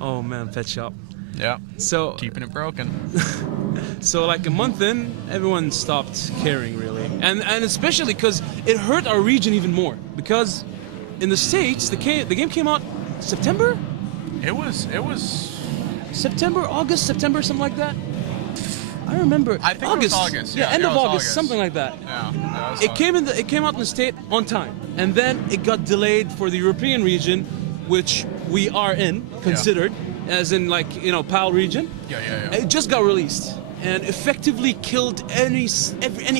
Oh man, Pet Shop. Yeah. So Keeping it broken. so like a month in, everyone stopped caring really, and especially because it hurt our region even more. Because in the States, the game came out September, It was August, September, something like that. I remember. I think August. it was August. Yeah, Yeah, end it of was August, August. something like that. Yeah. That was It came out in the state on time, and then it got delayed for the European region, which we are in, considered as in like PAL region. Yeah. It just got released and effectively killed any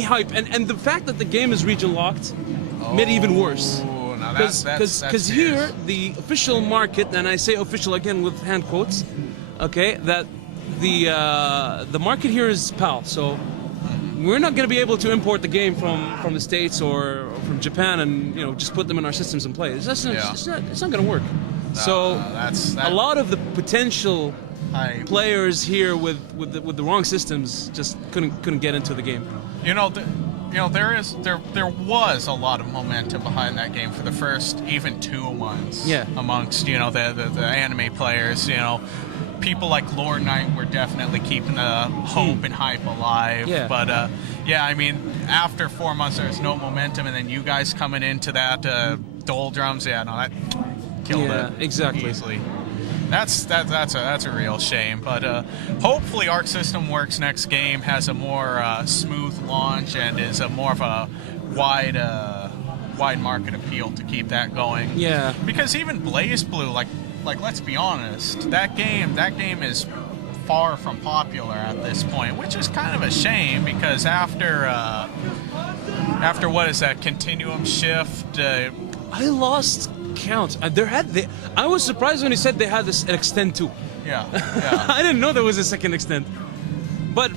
hype, and the fact that the game is region locked made it even worse. Oh, now Because here the official market, and I say official again with hand quotes, okay, that the market here is PAL, so we're not going to be able to import the game from the States or from Japan and just put them in our systems and play. It's not going to work. So a lot of the potential players here with the wrong systems just couldn't get into the game. There was a lot of momentum behind that game for the first even 2 months. Yeah. Amongst the anime players, people like Lord Knight were definitely keeping the hope and hype alive. Yeah. But I mean, after 4 months, there's no momentum, and then you guys coming into that doldrums, that killed it exactly. easily. That's a real shame, but hopefully Arc System Works next game has a more smooth launch and is a more of a wide market appeal to keep that going. Yeah. Because even Blaze Blue, like let's be honest, that game is far from popular at this point, which is kind of a shame because after what is that Continuum Shift? I lost count. I was surprised when he said they had an extend too. Yeah. I didn't know there was a second extend. But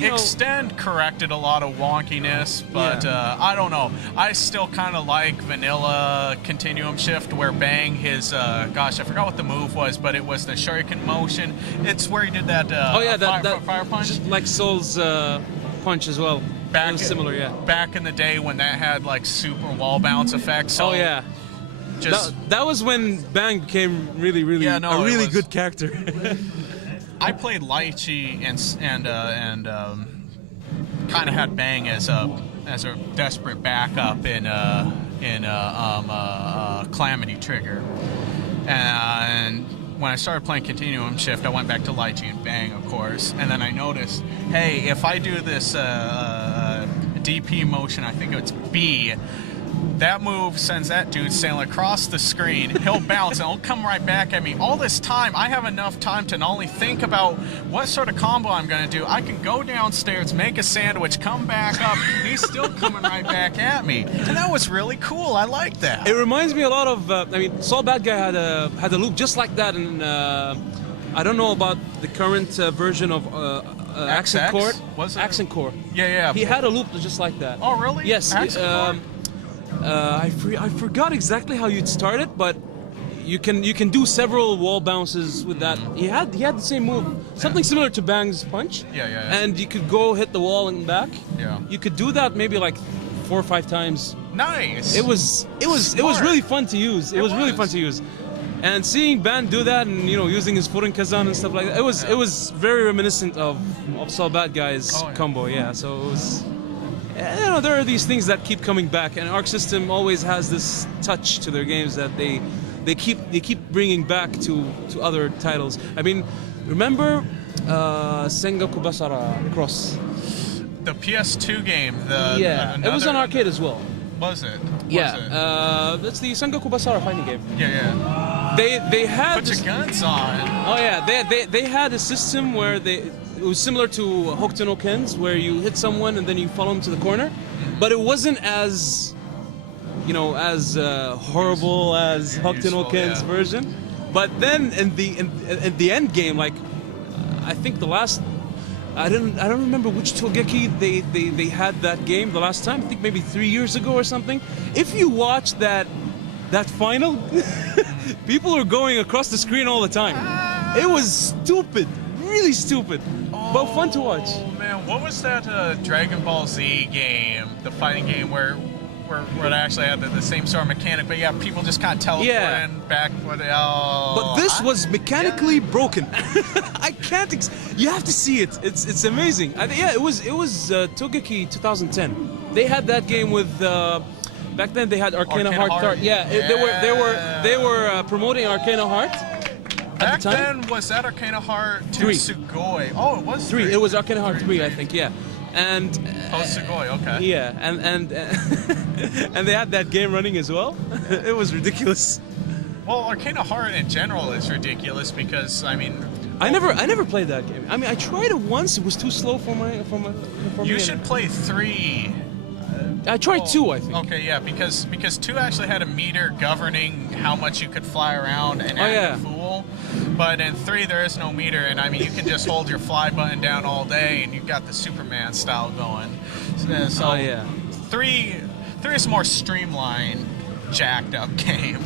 Extend corrected a lot of wonkiness, but I don't know. I still kind of like vanilla Continuum Shift where Bang his I forgot what the move was, but it was the Shuriken motion. It's where he did that fire punch, just like Soul's punch as well. It was similar, yeah. Back in the day when that had like super wall bounce effects. So that was when Bang became really really good character. I played Lychee and kind of had Bang as a desperate backup in Calamity Trigger, and when I started playing Continuum Shift, I went back to Lychee and Bang, of course, and then I noticed, hey, if I do this DP motion, I think it's B. That move sends that dude sailing across the screen. He'll bounce and he'll come right back at me. All this time, I have enough time to not only think about what sort of combo I'm going to do, I can go downstairs, make a sandwich, come back up, and he's still coming right back at me. And that was really cool. I like that. It reminds me a lot of, Saul Bad Guy had a loop just like that, and I don't know about the current version of Accent Core. Was it? Accent Core. Yeah. He had a loop just like that. Oh, really? Yes. I forgot exactly how you'd start it, but you can do several wall bounces with that. He had the same move, something similar to Bang's punch. Yeah. And you could go hit the wall and back. Yeah. You could do that maybe like 4 or 5 times. Nice. It was really fun to use. It was really fun to use. And seeing Ban do that and using his Furin Kazan and stuff like that, it was very reminiscent of Saul Bad Guy's combo. Yeah. So it was. There are these things that keep coming back, and Arc System always has this touch to their games that they keep bringing back to other titles. I mean, remember Sengoku Basara Cross? The PS2 game. It was on arcade as well. Was it? That's the Sengoku Basara fighting game. Yeah. They had put your guns on. Oh yeah, they had a system where it was similar to Hokuto no Ken's, where you hit someone and then you follow them to the corner, but it wasn't as horrible as Hokuto no Ken's version. But then in the end game, like I think the last, I don't remember which Togeki they had that game the last time. I think maybe 3 years ago or something. If you watch that final, people are going across the screen all the time. It was stupid. Really stupid, but fun to watch. Oh man, what was that Dragon Ball Z game, the fighting game where where they actually had the same sort of mechanic, but yeah, people just kind of teleport in back for the. Oh, but this was mechanically broken. I can't. You have to see it. It's amazing. It was Togeki 2010. They had that game with. Back then they had Arcana Heart. Yeah, they were promoting Arcana Heart. Back then, was that Arcana Heart 2 Sugoi? Oh, it was 3. It was Arcana Heart 3, I think. Yeah. And post Sugoi, okay. Yeah, and and they had that game running as well. It was ridiculous. Well, Arcana Heart in general is ridiculous because I mean, I never played that game. I mean, I tried it once. It was too slow for me. You should play 3. I tried 2, I think. Okay, yeah, because 2 actually had a meter governing how much you could fly around and act a fool. But in 3, there is no meter, and I mean, you can just hold your fly button down all day, and you've got the Superman style going. So 3 is a more streamlined, jacked up game.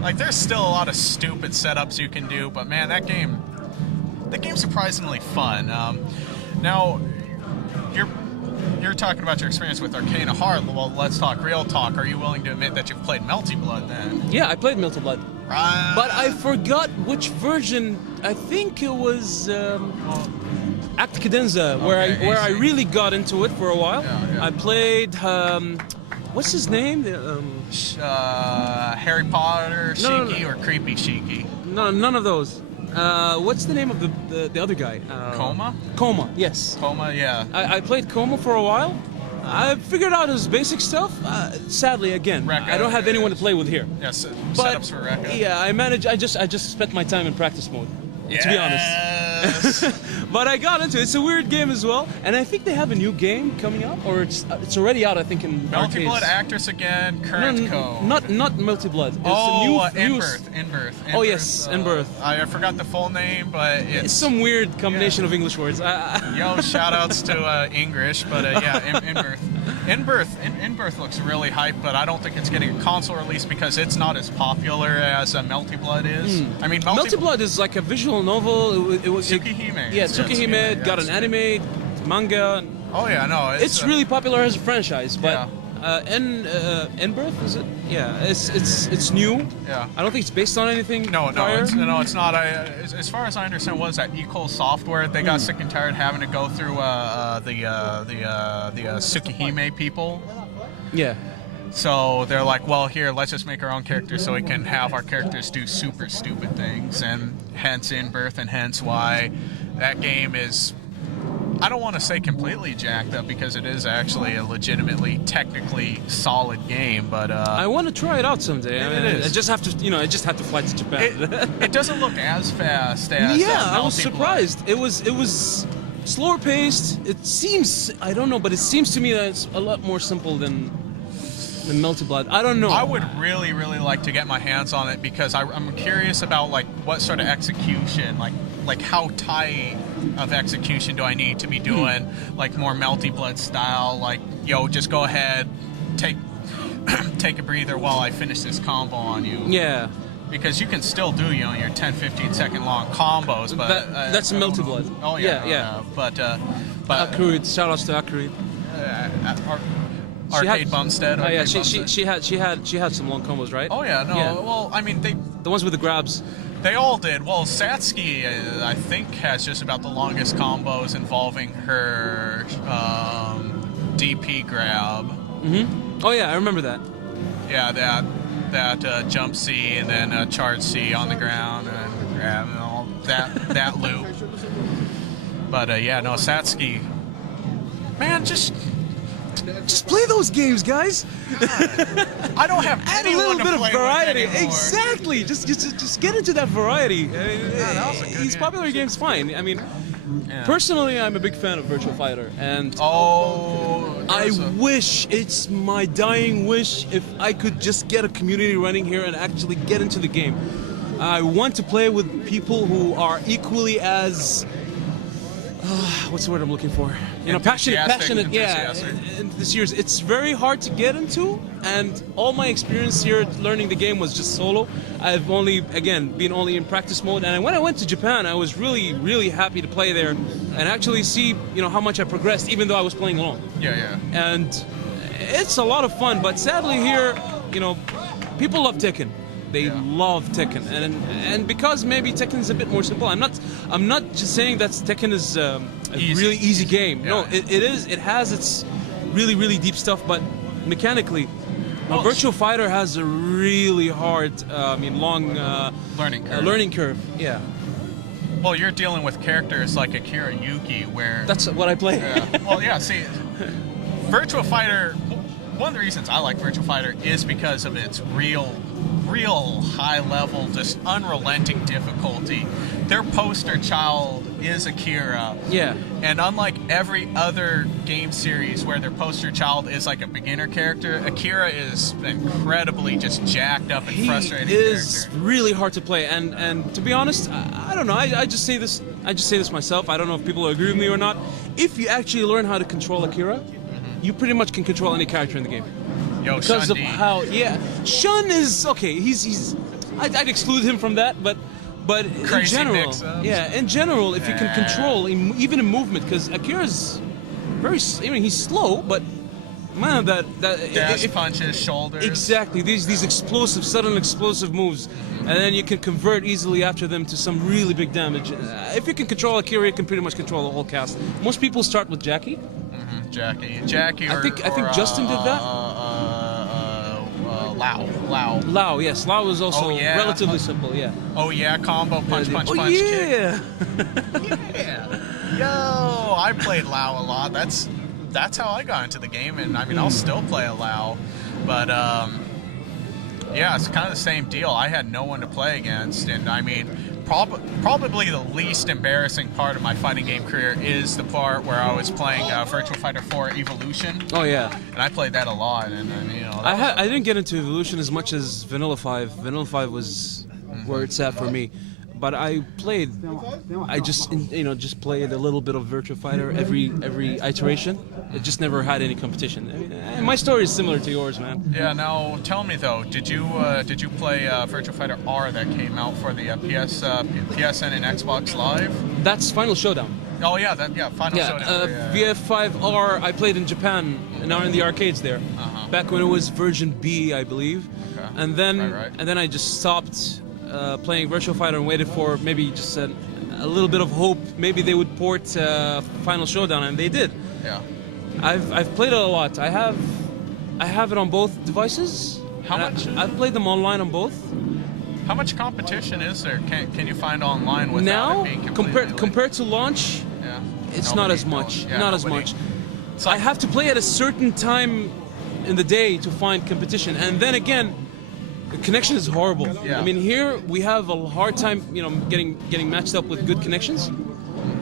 Like, there's still a lot of stupid setups you can do, but man, that game's surprisingly fun. Now, you're talking about your experience with Arcana Heart. Well, let's talk real talk. Are you willing to admit that you've played Melty Blood then? Yeah, I played Melty Blood. Right. But I forgot which version. I think it was Act Cadenza, where I really got into it for a while. Yeah. I played what's his name? Harry Potter Shiki or Creepy Shiki? No, none of those. What's the name of the other guy? Coma? Coma, yes. Coma, yeah. I played Coma for a while. I figured out his basic stuff. Sadly, again, Rekka, I don't have anyone to play with here. Yes, But setups for Rekka. yeah, I just spent my time in practice mode. To be honest. But I got into it. It's a weird game as well, and I think they have a new game coming up, or it's already out. I think in Melty arcades. Blood Actress again, current code. Not Melty Blood. It's In-Birth. Oh yes, In-Birth. I forgot the full name, but It's some weird combination of English words. Yo, shout-outs to English, but yeah, In-Birth. In-Birth looks really hype, but I don't think it's getting a console release because it's not as popular as Melty Blood is. I mean, Melty Blood is like a visual novel. It was Tsukihime. Yeah, Tsukihime got an anime, manga. Oh yeah, no, It's really popular as a franchise, but In-Birth, is it? Yeah, it's new. Yeah. I don't think it's based on anything. No, prior. it's not. As far as I understand, was that Equal Software? They got sick and tired having to go through the Tsukihime people. Yeah. So they're like, well, here, let's just make our own characters so we can have our characters do super stupid things, and hence In-Birth, and hence why that game is, I don't want to say completely jacked up because it is actually a legitimately, technically solid game, but I want to try it out someday. It is. I just have to, I just have to fly to Japan. It doesn't look as fast as I was Melty surprised. Blood. It was slower paced. It seems, I don't know, but it seems to me that it's a lot more simple than Melty Blood. I don't know. I would really, really like to get my hands on it because I'm curious about like what sort of execution, like how tight of execution do I need to be doing, like more Melty Blood style, like, yo, just go ahead, take a breather while I finish this combo on you. Yeah. Because you can still do, your 10-15 second long combos, but that's Melty Blood. Oh yeah. But Akurid, shout outs to Akurid. Arcade Bumstead. Oh yeah, she had some long combos, right? Oh yeah, no. Yeah. Well, I mean the ones with the grabs. They all did. Well, Satsuki, I think, has just about the longest combos involving her DP grab. Oh yeah, I remember that. Yeah, that jump C and then charge C on the ground and grab and all that loop. But yeah, no, Satsuki. Man, just play those games, guys. I don't have add a little bit of variety. Exactly. Just get into that variety. These popular games, fine. I mean, personally, I'm a big fan of Virtua Fighter, and I wish, it's my dying wish, if I could just get a community running here and actually get into the game. I want to play with people who are equally as what's the word I'm looking for? Passionate. Yeah. This year's, it's very hard to get into, and all my experience here learning the game was just solo. I've been only in practice mode, and when I went to Japan, I was really, really happy to play there and actually see, how much I progressed, even though I was playing alone. Yeah. And It's a lot of fun, but sadly here, you know, people love Tekken. They love Tekken, and because maybe Tekken is a bit more simple. I'm not just saying that Tekken is a really easy game. Yeah. No, it is. It has its really deep stuff, but mechanically, Virtual Fighter has a really hard, long learning curve. Yeah. Well, you're dealing with characters like Akira Yuki, where that's what I play. Well, yeah. See, Virtual Fighter. One of the reasons I like Virtual Fighter is because of its real high level, just unrelenting difficulty. Their poster child is Akira. Yeah. And unlike every other game series where their poster child is like a beginner character, Akira is incredibly just jacked up and frustrating character. He is really hard to play, and to be honest, I don't know. I just say this myself. I don't know if people agree with me or not. If you actually learn how to control Akira, you pretty much can control any character in the game. Yo, because Shun-Di. of how, Shun is okay. I'd exclude him from that, but in general, if you can control even in movement, because Akira's he's slow, but man, dash punches, shoulders. Exactly, these sudden explosive moves, and then you can convert easily after them to some really big damage. If you can control Akira, you can pretty much control the whole cast. Most people start with Jackie. Jackie. I think Justin did that. Lao, yes. Lao was also relatively simple, yeah. Oh yeah, combo punch, kick. Yeah. Yo, I played Lao a lot. That's how I got into the game, and I mean I'll still play a Lao, but it's kind of the same deal. I had no one to play against, and I mean probably the least embarrassing part of my fighting game career is the part where I was playing Virtual Fighter 4 Evolution. Oh yeah. And I played that a lot, and I didn't get into Evolution as much as Vanilla 5. Vanilla 5 was where it's at for me. But I just played a little bit of Virtua Fighter every iteration. It just never had any competition. I mean, my story is similar to yours, man. Yeah. Now, tell me though, did you play Virtua Fighter R that came out for the PSN and Xbox Live? That's Final Showdown. Oh yeah, Final Showdown. VF5R I played in Japan, now in the arcades there. Back when it was version B, I believe. Okay. And then I just stopped playing Virtual Fighter and waited for maybe just a little bit of hope. Maybe they would port Final Showdown, and they did. Yeah. I've played it a lot. I have it on both devices. How much? I've played them online on both. How much competition is there? Can you find online without now it being completely compared to launch? Yeah. It's not as much. As much. So I have to play at a certain time in the day to find competition, and then again, the connection is horrible. Yeah. I mean, here we have a hard time, getting matched up with good connections.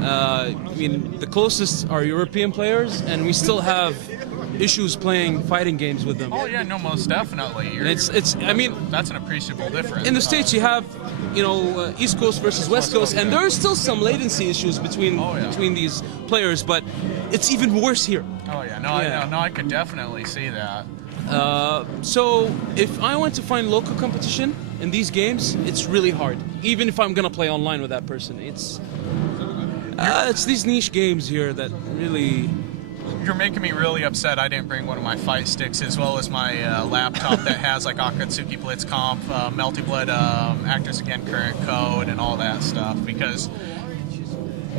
I mean, the closest are European players, and we still have issues playing fighting games with them. Oh yeah, no, most definitely. I mean, that's an appreciable difference. In the States, you have, East Coast versus West Coast, and there are still some latency issues between these players, but it's even worse here. Oh yeah, no, I could definitely see that. So if I want to find local competition in these games, it's really hard. Even if I'm gonna play online with that person, it's these niche games here that really. You're making me really upset I didn't bring one of my fight sticks as well as my laptop that has like Akatsuki Blitz Comp, Melty Blood, Actors Again Current Code, and all that stuff, because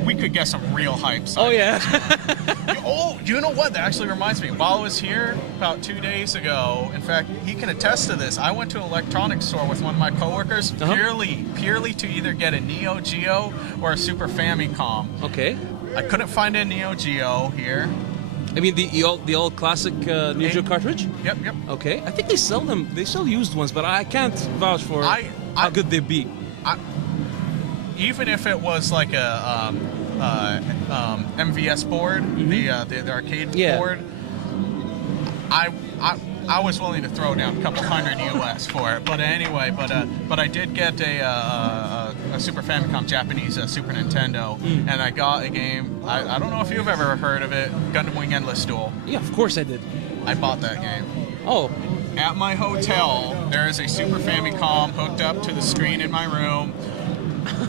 we could get some real hype. Oh yeah. Oh, you know what? That actually reminds me. While I was here about 2 days ago, in fact, he can attest to this. I went to an electronics store with one of my coworkers purely to either get a Neo Geo or a Super Famicom. Okay. I couldn't find a Neo Geo here. I mean the old classic Neo Geo cartridge? Yep. Okay. I think they sell them. They sell used ones, but I can't vouch for how good they be. Even if it was like a MVS board, the arcade board, I was willing to throw down a couple $100 US for it. But anyway, but I did get a Super Famicom Japanese Super Nintendo, and I got a game. I don't know if you've ever heard of it, Gundam Wing Endless Duel. Yeah, of course I did. I bought that game. Oh. At my hotel, there is a Super Famicom hooked up to the screen in my room.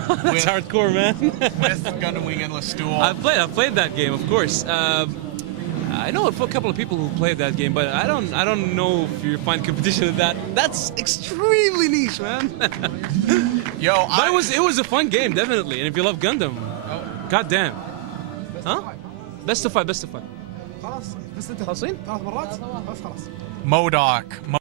That's hardcore, man. With Gundam Wing Endless Duel. I've played that game, of course. I I know a couple of people who played that game, but I don't know if you find competition in that. That's extremely niche, man. Yo, but it was a fun game, definitely. And if you love Gundam, goddamn. Huh? Best of 5, best of 5. خلاص بس انت خلاصين؟ 3 مرات بس خلاص. Modoc.